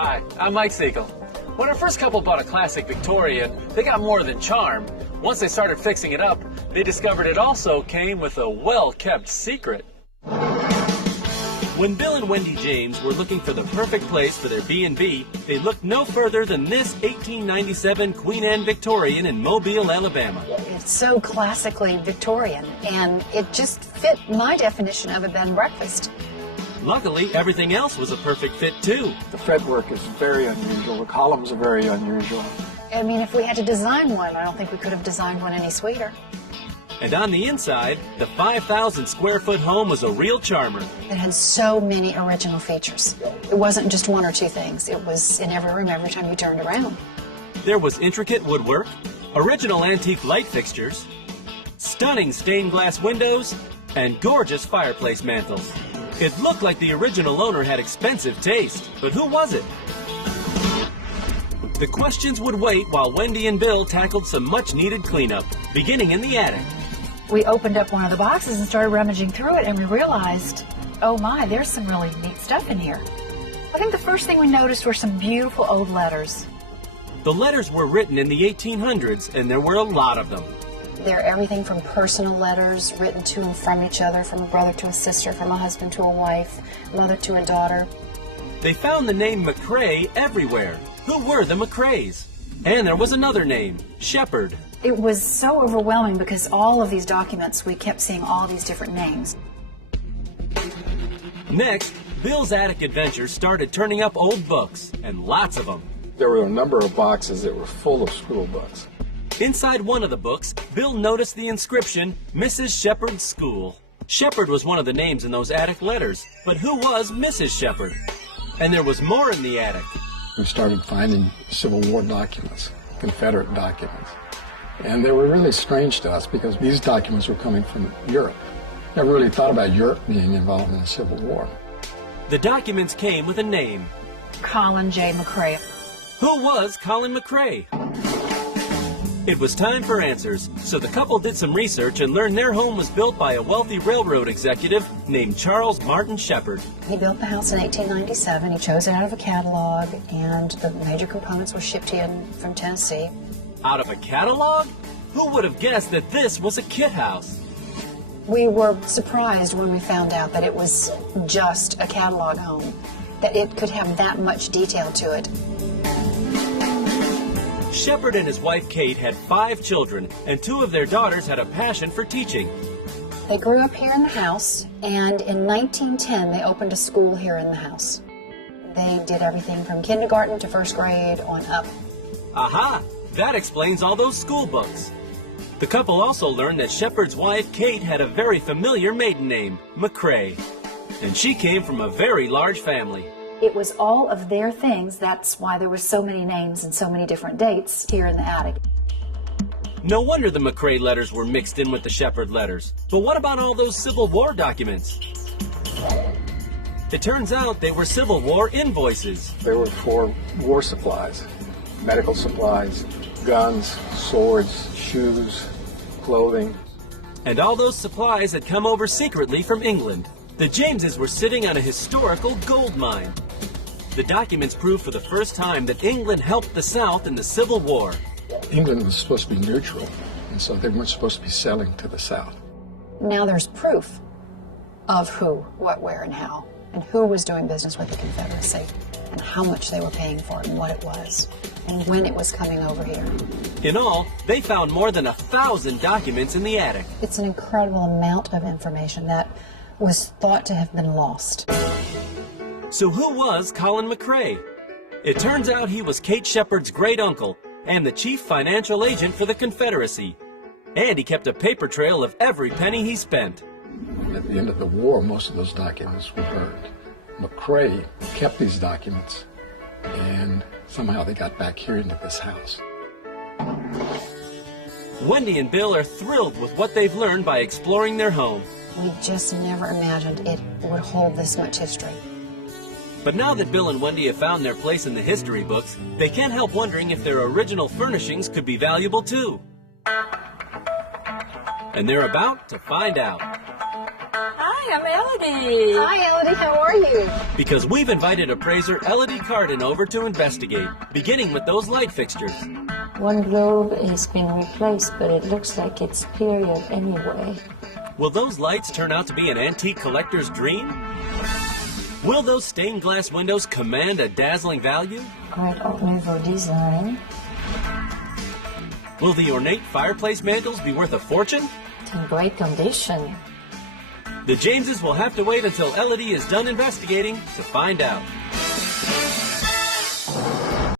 Hi, I'm Mike Siegel. When our first couple bought a classic Victorian, they got more than charm. Once they started fixing it up, they discovered it also came with a well-kept secret. When Bill and Wendy James were looking for the perfect place for their B&B, they looked no further than this 1897 Queen Anne Victorian in Mobile, Alabama. It's so classically Victorian, and it just fit my definition of a bed and breakfast. Luckily, everything else was a perfect fit, too. The fretwork is very unusual. The columns are very unusual. I mean, if we had to design one, I don't think we could have designed one any sweeter. And on the inside, the 5,000 square foot home was a real charmer. It had so many original features. It wasn't just one or two things. It was in every room every time you turned around. There was intricate woodwork, original antique light fixtures, stunning stained glass windows, and gorgeous fireplace mantels. It looked like the original owner had expensive taste, but who was it? The questions would wait while Wendy and Bill tackled some much-needed cleanup, beginning in the attic. We opened up one of the boxes and started rummaging through it, and we realized, oh my, there's some really neat stuff in here. I think the first thing we noticed were some beautiful old letters. The letters were written in the 1800s, and there were a lot of them. They're everything from personal letters written to and from each other, from a brother to a sister, from a husband to a wife, mother to a daughter. They found the name McCrae everywhere. Who were the McCraes? And there was another name, Shepherd. It was so overwhelming because all of these documents, we kept seeing all these different names. Next, Bill's attic adventures started turning up old books, and lots of them. There were a number of boxes that were full of school books. Inside one of the books, Bill noticed the inscription, Mrs. Shepherd's School. Shepherd was one of the names in those attic letters, but who was Mrs. Shepherd? And there was more in the attic. We started finding Civil War documents, Confederate documents. And they were really strange to us because these documents were coming from Europe. Never really thought about Europe being involved in the Civil War. The documents came with a name. Colin J. McCrae. Who was Colin McCrae? It was time for answers, so the couple did some research and learned their home was built by a wealthy railroad executive named Charles Martin Shepherd. He built the house in 1897. He chose it out of a catalog, and the major components were shipped in from Tennessee. Out of a catalog? Who would have guessed that this was a kit house? We were surprised when we found out that it was just a catalog home, that it could have that much detail to it. Shepherd and his wife Kate had 5 children, and 2 of their daughters had a passion for teaching. They grew up here in the house, and in 1910 they opened a school here in the house. They did everything from kindergarten to first grade on up. Aha! That explains all those school books. The couple also learned that Shepherd's wife Kate had a very familiar maiden name, McCrae, and she came from a very large family. It was all of their things. That's why there were so many names and so many different dates here in the attic. No wonder the McCrae letters were mixed in with the Shepherd letters. But what about all those Civil War documents? It turns out they were Civil War invoices. They were for war supplies, medical supplies, guns, swords, shoes, clothing. And all those supplies had come over secretly from England. The Jameses were sitting on a historical gold mine. The documents prove for the first time that England helped the South in the Civil War. England was supposed to be neutral, and so they weren't supposed to be selling to the South. Now there's proof of who, what, where, and how, and who was doing business with the Confederacy, and how much they were paying for it, and what it was, and when it was coming over here. In all, they found more than 1,000 documents in the attic. It's an incredible amount of information that was thought to have been lost. So who was Colin McCrae? It turns out he was Kate Shepherd's great-uncle and the chief financial agent for the Confederacy. And he kept a paper trail of every penny he spent. At the end of the war, most of those documents were burned. McCrae kept these documents, and somehow they got back here into this house. Wendy and Bill are thrilled with what they've learned by exploring their home. We just never imagined it would hold this much history. But now that Bill and Wendy have found their place in the history books, they can't help wondering if their original furnishings could be valuable too. And they're about to find out. Hi, Hi, I'm Elodie. Hi, Elodie. How are you? Because we've invited appraiser Elodie Cardin over to investigate, beginning with those light fixtures. One globe has been replaced, but it looks like it's period anyway. Will those lights turn out to be an antique collector's dream? Will those stained glass windows command a dazzling value? Quite Art Nouveau design. Will the ornate fireplace mantles be worth a fortune? In great condition. The Jameses will have to wait until Elodie is done investigating to find out.